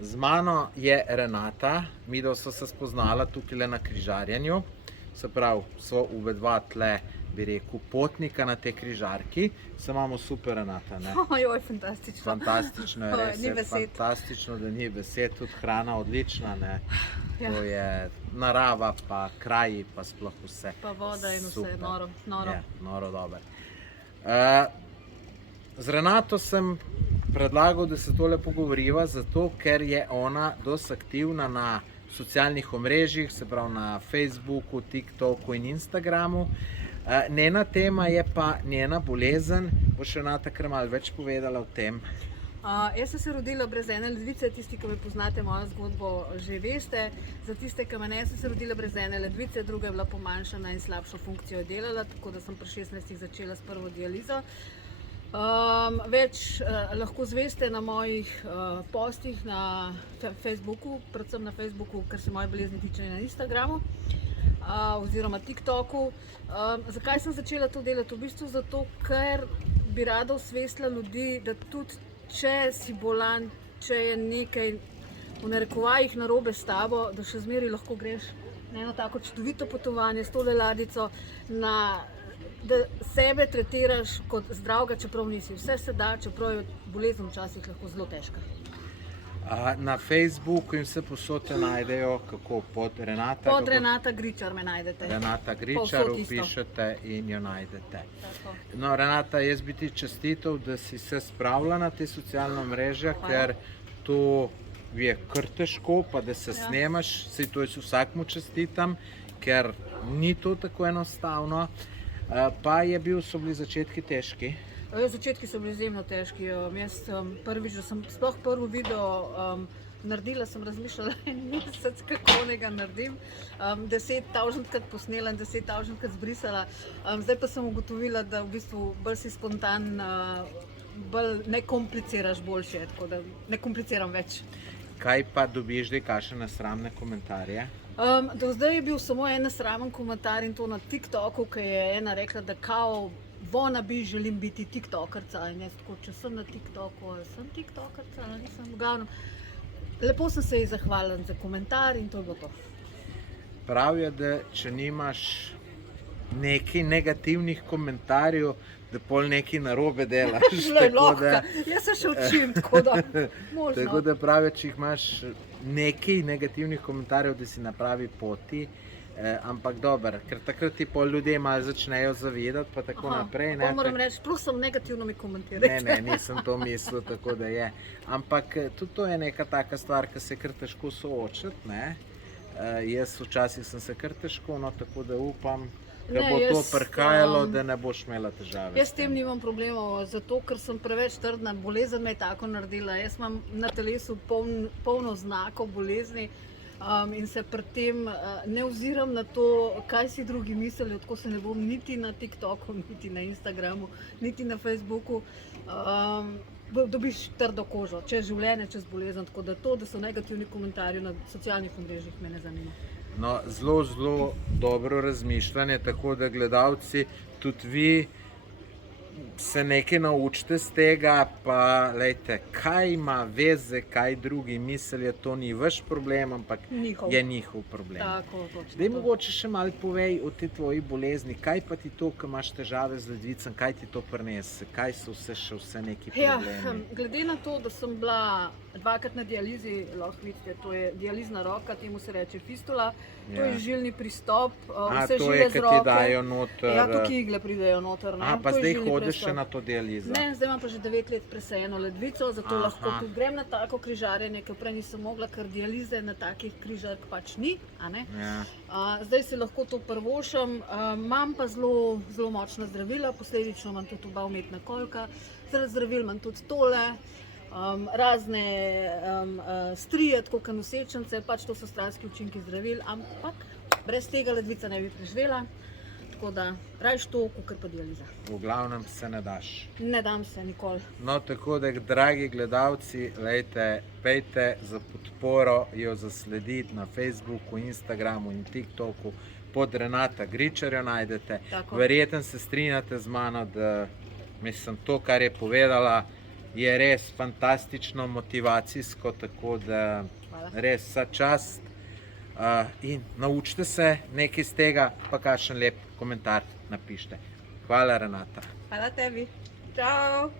Z mano je Renata, midva sva se spoznala tukaj na križarjenju, se pravi, so obedva tle, bi rekel, potnika na tej križarki. Se imamo super, Renata, ne? Ojoj, fantastično. Fantastično je, res Ni je besed. fantastično, da ni besed, tudi hrana odlična, ne? Ja. To je narava, pa kraji, pa sploh vse. Pa voda in vse, Super. noro. Je, noro dober. Z Renato sem predlagal, da se tole pogovoriva, zato ker je ona dosti aktivna na socialnih omrežjih, se pravi na Facebooku, TikToku in Instagramu. Njena tema je pa njena bolezen. Boš Renata kar malo več povedala o tem? Jaz sem se rodila brez ene ledvice, tisti, ki me poznate, mojo zgodbo že veste. Za tiste, ki me ne, sem se rodila brez ene ledvice, druga je bila pomanjšana in slabšo funkcijo je delala, tako da sem pri 16 začela s prvo dializo. Več lahko zveste na mojih postih na Facebooku, predvsem na Facebooku, ker se moje bolezni tiče, na Instagramu oziroma TikToku. Zakaj sem začela to delati? V bistvu zato, ker bi rada osvestila ljudi, da tudi če si bolan, če je nekaj v narekovajih narobe s tabo, da še zmeraj lahko greš na eno tako čudovito potovanje s tole ladico, da sebe tretiraš kot zdravega, čeprav nisi. Vse se da, čeprav je bolezen včasih lahko zelo težka. Na Facebooku in vse posod te najdejo, kako pod Renata? Pod Renata Gričar me najdete. Renata Gričar vpišete in jo najdete. No, Renata, jaz bi ti čestitev, da si se spravila na te socialne mreže, ker to je kar težko, pa da se snemaš, saj to jaz vsakmu čestitam, ker ni to tako enostavno. Pa so bili začetki težki? Začetki so bili izjemno težki. Jaz prvič, da sem sploh prvi video naredila, sem razmišljala en mesec, kako ga naredim. 10.000-krat posnela in 10.000-krat zbrisala. Zdaj pa sem ugotovila, da v bistvu bolj si spontan, bolj ne kompliciraš boljše, tako da ne kompliciram več. Kaj pa dobiš zdaj kakšne nesramne komentarje? Do zdaj je bil samo en nesramen komentar in to na TikToku, ki je ena rekla, da kao wannabe želim biti tiktokerca. In jaz tako, če sem na TikToku, sem tiktokerca, nisem v glavnem. Lepo sem se ji zahvalila za komentar in to je bilo to. Pravijo, da če nimaš nekaj negativnih komentarjev, da pol nekaj narobe delaš. Jaz se še učim, tako da možno. Tako da pravijo, če imaš nekaj negativnih komentarjev, da si na pravi poti, ampak dober, ker takrat ti pol ljudje malo začnejo zavedati, pa tako naprej. Pa moram reči, plus sem negativno mi komentirati. Ne, nisem to mislil, tako da je. Ampak tudi to je neka taka stvar, ki se kar težko soočiti, ne. Jaz včasih sem se kar težko, no, tako da upam, da bo to prihajalo, da ne boš imela težave. Jaz s tem nimam problemov, zato ker sem preveč trdna, bolezen me je tako naredila. Jaz imam na telesu polno znakov bolezni in se pri tem ne oziram na to, kaj si drugi mislijo, tako se ne bom niti na TikToku, niti na Instagramu, niti na Facebooku. Dobiš trdo kožo, čez življenje, čez bolezen, tako da to, da so negativni komentarji na socialnih omrežjih, me ne zanima. No, zelo dobro razmišljanje, tako da gledalci, tudi vi se nekaj naučite z tega, pa lejte, kaj ima veze, kaj drugi mislijo, to ni vaš problem, ampak je njihov problem. Tako, točno. Zdaj mogoče še malo povej o te tvoji bolezni, kaj pa ti to, ko imaš težave z ledvicami, kaj ti to prinese, kaj so vse neki problemi? Glede na to, da sem bila dvakrat na dializi, lahko vidite, to je dializna roka, temu se reče fistula, to je žilni pristop, vse žile z roke. To je, ki ti dajo noter. Ja, tukaj igle pridejo noter. Pa zdaj hodiš še na to dializo? Ne, zdaj imam pa že 9 let presejeno ledvico, zato lahko tudi grem na tako križarjenje, ker prej nisem mogla, ker dialize na takih križark pač ni. Zdaj si lahko to privoščim, imam pa zelo močna zdravila, posledično imam tudi oba umetna kolka, zaradi zdravil imam tudi tole, razne strije, tako kot nosečnice, pač to so stranski učinki zdravil, ampak brez tega ledvica ne bi preživela, tako da rajš to, kakor pa dializa. V glavnem se ne daš. Ne dam se nikoli. No, tako da, dragi gledalci, lejte, pejte za podporo jo zaslediti na Facebooku, Instagramu in TikToku, pod Renata Gričar jo najdete. Verjetno se strinjate z mano, da mislim to, kar je povedala, je res fantastično, motivacijsko, tako da Hvala. res vsa čast. In naučite se nekaj iz tega, pa kakšen lep komentar napišite. Hvala, Renata. Hvala tebi. Čau!